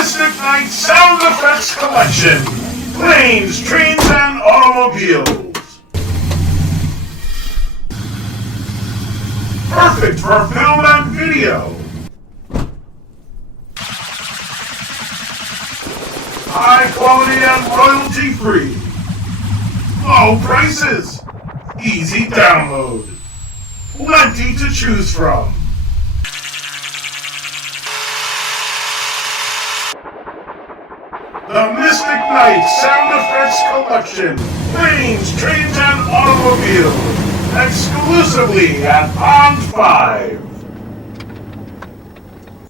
Mystic Knight Sound Effects Collection. Planes, trains, and automobiles. Perfect for film and video. High quality and royalty free. Low prices. Easy download. Plenty to choose from. The Mystic Knight Sound Effects Collection. Planes, trains, and automobiles. Exclusively at Pond 5.